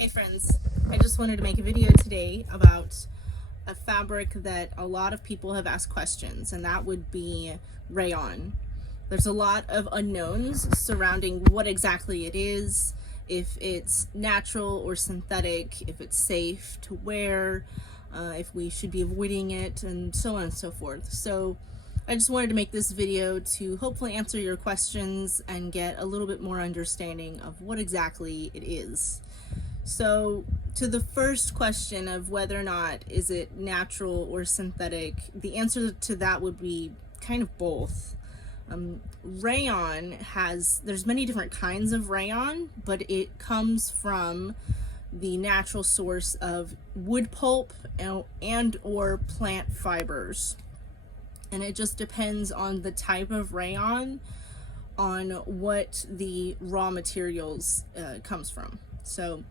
Hey friends, I just wanted to make a video today about a fabric that a lot of people have asked questions, and that would be rayon. There's a lot of unknowns surrounding what exactly it is, if it's natural or synthetic, if it's safe to wear, if we should be avoiding it, and so on and so forth. So I just wanted to make this video to hopefully answer your questions and get a little bit more understanding of what exactly it is. So to the first question of whether or not is it natural or synthetic, the answer to that would be kind of both. Rayon there's many different kinds of rayon, but it comes from the natural source of wood pulp and or plant fibers. And it just depends on the type of rayon, on what the raw materials comes from. So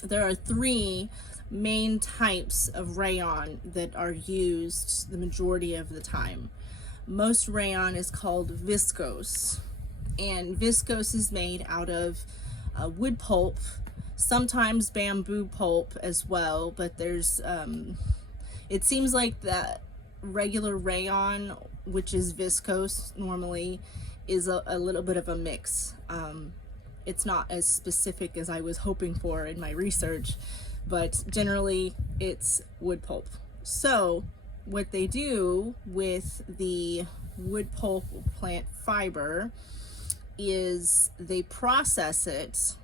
there are three main types of rayon that are used the majority of the time. Most rayon is called viscose, and viscose is made out of wood pulp, sometimes bamboo pulp as well, but there's it seems like that regular rayon, which is viscose normally, is a little bit of a mix. It's not as specific as I was hoping for in my research, but generally it's wood pulp. So what they do with the wood pulp plant fiber is they process it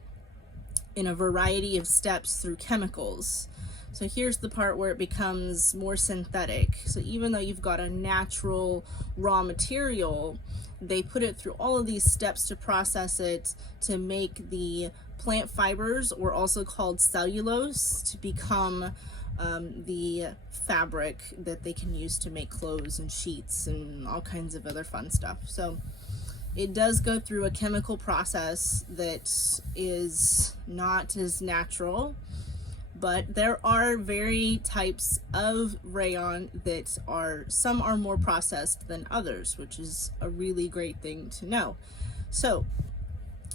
in a variety of steps through chemicals. So here's the part where it becomes more synthetic. So even though you've got a natural raw material, they put it through all of these steps to process it to make the plant fibers, or also called cellulose, to become the fabric that they can use to make clothes and sheets and all kinds of other fun stuff. So it does go through a chemical process that is not as natural, but there are very types of rayon that some are more processed than others, which is a really great thing to know. So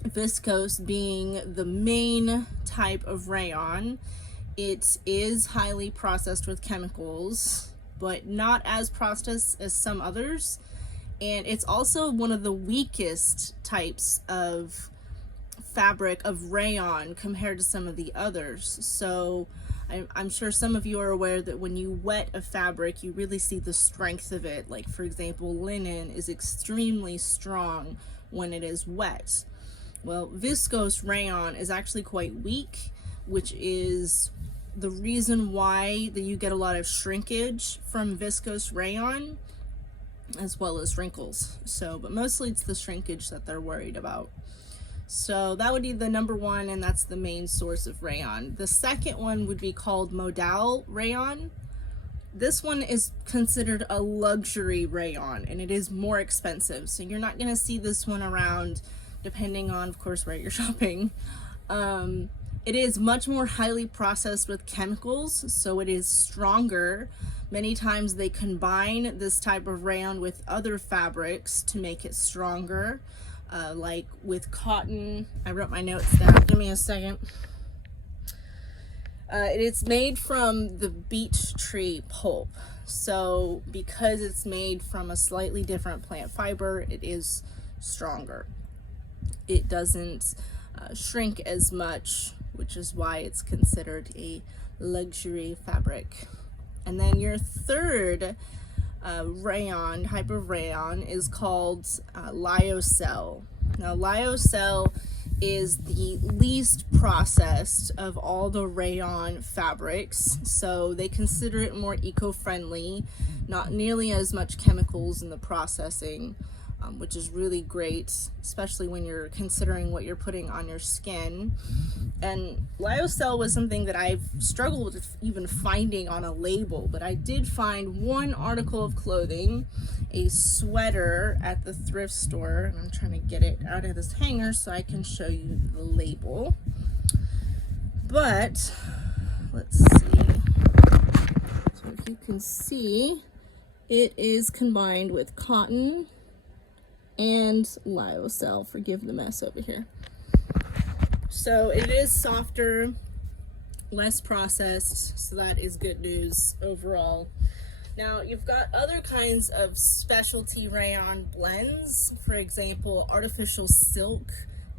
viscose being the main type of rayon, it is highly processed with chemicals, but not as processed as some others. And it's also one of the weakest types of fabric of rayon compared to some of the others. So I'm sure some of you are aware that when you wet a fabric, you really see the strength of it. Like, for example, linen is extremely strong when it is wet. Well, viscose rayon is actually quite weak, which is the reason why you get a lot of shrinkage from viscose rayon, as well as wrinkles. But mostly it's the shrinkage that they're worried about. So that would be the number one, and that's the main source of rayon. The second one would be called modal rayon. This one is considered a luxury rayon, and it is more expensive. So you're not going to see this one around, depending on, of course, where you're shopping. It is much more highly processed with chemicals, so it is stronger. Many times they combine this type of rayon with other fabrics to make it stronger. Like with cotton. I wrote my notes down. Give me a second. It's made from the beech tree pulp. So because it's made from a slightly different plant fiber, it is stronger. It doesn't shrink as much, which is why it's considered a luxury fabric. And then your third rayon, type of rayon, is called lyocell. Now, lyocell is the least processed of all the rayon fabrics, so they consider it more eco-friendly, not nearly as much chemicals in the processing, which is really great, especially when you're considering what you're putting on your skin. And lyocell was something that I've struggled with even finding on a label, but I did find one article of clothing, a sweater at the thrift store, and I'm trying to get it out of this hanger so I can show you the label. But let's see. So if you can see, it is combined with cotton and lyocell. Forgive the mess over here. So it is softer less processed, so that is good news overall. Now, you've got other kinds of specialty rayon blends. For example, artificial silk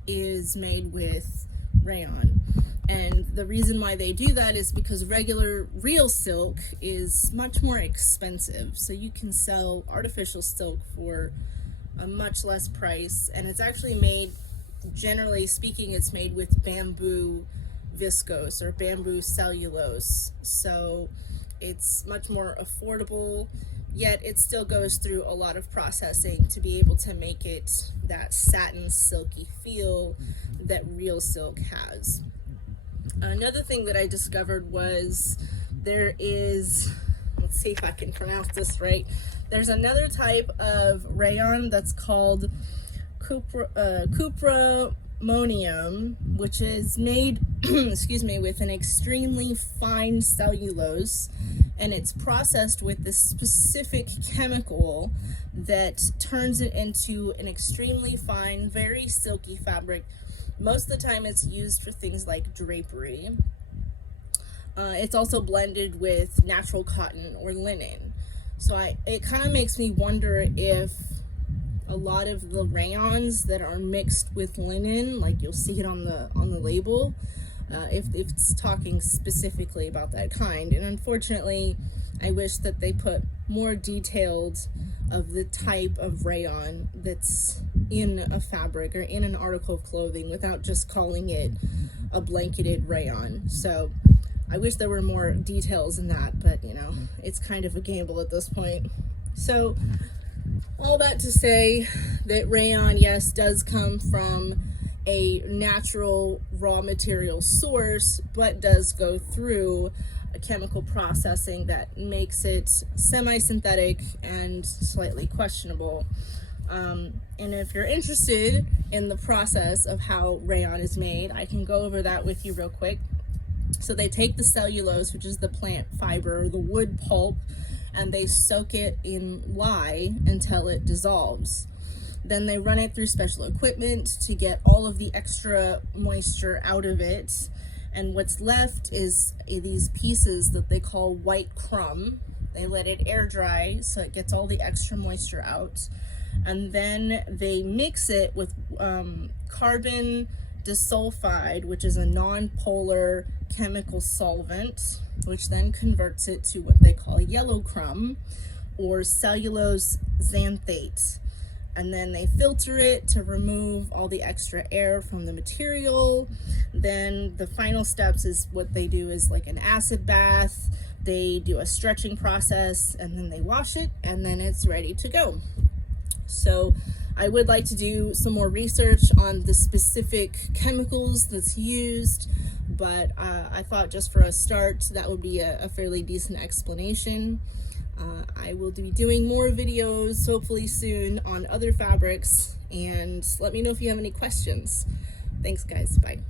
is made with rayon. And the reason why they do that is because regular real silk is much more expensive. So you can sell artificial silk for a much less price. And it's actually made, generally speaking, it's made with bamboo viscose or bamboo cellulose. So it's much more affordable, yet it still goes through a lot of processing to be able to make it that satin silky feel that real silk has. Another thing that I discovered was there is, let's see if I can pronounce this right, there's another type of rayon that's called cupromonium, which is made excuse me, with an extremely fine cellulose, and it's processed with this specific chemical that turns it into an extremely fine, very silky fabric. Most of the time it's used for things like drapery. It's also blended with natural cotton or linen. So it kind of makes me wonder if a lot of the rayons that are mixed with linen, like you'll see it on the label, if it's talking specifically about that kind. And unfortunately, I wish that they put more detailed of the type of rayon that's in a fabric or in an article of clothing without just calling it a blanketed rayon. So I wish there were more details in that, but you know, it's kind of a gamble at this point. So all that to say that rayon, yes, does come from a natural raw material source, but does go through a chemical processing that makes it semi-synthetic and slightly questionable. And if you're interested in the process of how rayon is made, I can go over that with you real quick. So they take the cellulose, which is the plant fiber, the wood pulp, and they soak it in lye until it dissolves. Then they run it through special equipment to get all of the extra moisture out of it. And what's left is these pieces that they call white crumb. They let it air dry so it gets all the extra moisture out. And then they mix it with carbon disulfide, which is a non-polar chemical solvent, which then converts it to what they call yellow crumb or cellulose xanthate. And then they filter it to remove all the extra air from the material. Then the final steps is what they do is like an acid bath. They do a stretching process and then they wash it and then it's ready to go. So I would like to do some more research on the specific chemicals that's used, but I thought just for a start that would be a fairly decent explanation. I will be doing more videos hopefully soon on other fabrics, and let me know if you have any questions. Thanks guys, bye.